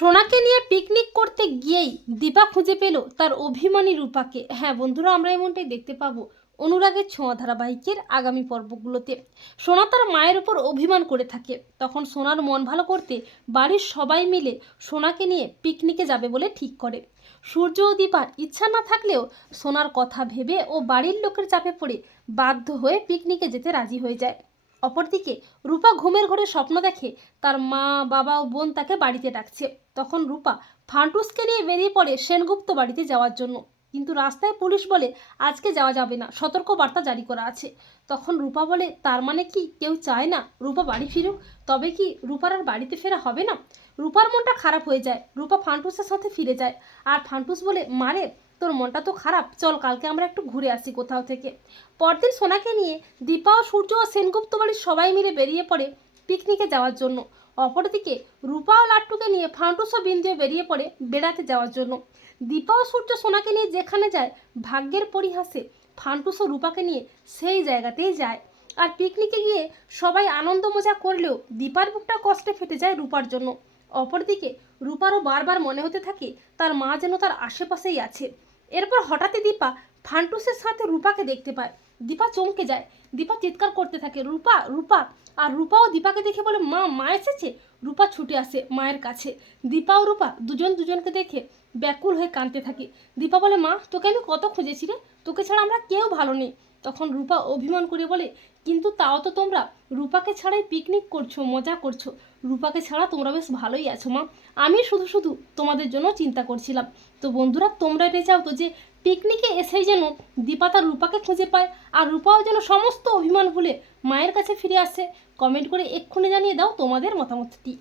সোনাকে নিয়ে পিকনিক করতে গিয়েই দীপা খুঁজে পেল তার অভিমানী রূপাকে। হ্যাঁ বন্ধুরা, আমরা এমনটাই দেখতে পাবো অনুরাগের ছোঁয়া ধারাবাহিকের আগামী পর্বগুলোতে। সোনা তার মায়ের উপর অভিমান করে থাকে। তখন সোনার মন ভালো করতে বাড়ির সবাই মিলে সোনাকে নিয়ে পিকনিকে যাবে বলে ঠিক করে। সূর্য ও দীপার ইচ্ছা না থাকলেও সোনার কথা ভেবে ও বাড়ির লোকের চাপে পড়ে বাধ্য হয়ে পিকনিকে যেতে রাজি হয়ে যায়। অপরদিকে রূপা ঘুমের ঘরে স্বপ্ন দেখে তার মা, বাবা ও বোন তাকে বাড়িতে ডাকছে। তখন রূপা ফান্টুসকে নিয়ে বেরিয়ে পড়ে সেনগুপ্ত বাড়িতে যাওয়ার জন্য। কিন্তু রাস্তায় পুলিশ বলে, আজকে যাওয়া যাবে না। সতর্ক বার্তা জারি করা আছে। তখন রূপা বলে, তার মানে কি? কেউ চায় না রূপা বাড়ি ফিরুক? তবে কি রূপার আর বাড়িতে ফেরা হবে না? রূপার মনটা খারাপ হয়ে যায়। রূপা ফান্টুসের সাথে ফিরে যায়। আর ফান্টুস বলে, মারে, তোর মনটা তো খারাপ। চল, কালকে আমরা একটু ঘুরে আসি কোথাও থেকে। পরদিন সোনাকে নিয়ে দীপা ও সূর্য ও সেনগুপ্ত বাড়ির সবাই মিলে বেরিয়ে পড়ে। পিকনিকে যাওয়ার জন্য। অপরদিকে রূপা ও লাট্টুকে নিয়ে ফান্টুস ও বেরিয়ে পড়ে বেড়াতে যাওয়ার জন্য। দীপা ও সূর্য সোনাকে নিয়ে যেখানে যায়, ভাগ্যের পরিহাসে ফান্টুস ও রূপাকে নিয়ে সেই জায়গাতেই যায়। আর পিকনিকে গিয়ে সবাই আনন্দ মজা করলেও দীপার বুকটা কষ্টে ফেটে যায় রূপার জন্য। অপরদিকে রূপারও বারবার মনে হতে থাকে, তার মা যেন তার আশেপাশেই আছে। এরপর হঠাৎই দীপা ফান্টুসের সাথে রূপাকে দেখতে পায়। দীপা চমকে যায়। দীপা চিৎকার করতে থাকে, রূপা রূপা। আর রূপাও দীপাকে দেখে বলে, মা মা এসেছে? রূপা ছুটে আসে মায়ের কাছে। দীপা ও রূপা দুজন দুজনকে দেখে ব্যাকুল হয়ে কাঁদতে থাকে। দীপা বলে, মা, তোকে আমি কত খুঁজেছি রে? তোকে ছাড়া আমরা কেউ ভালো নেই। তখন রূপা অভিমান করে বলে, কিন্তু তাও তো তোমরা। রূপাকে ছাড়াই পিকনিক করছ, মজা করছ। রূপাকে ছাড়া তোমরা বেশ ভালোই আছো, মা। আমি শুধু শুধু তোমাদের জন্য চিন্তা করছিলাম। তো বন্ধুরা, তোমরা এটা চাও তো যে পিকনিকে এসেই যেন দীপা তার রূপাকে খুঁজে পায় আর রূপাও যেন সমস্ত অভিমান ভুলে মায়ের কাছে ফিরে আসে। কমেন্ট করে এক্ষুনি জানিয়ে দাও তোমাদের মতামতটি।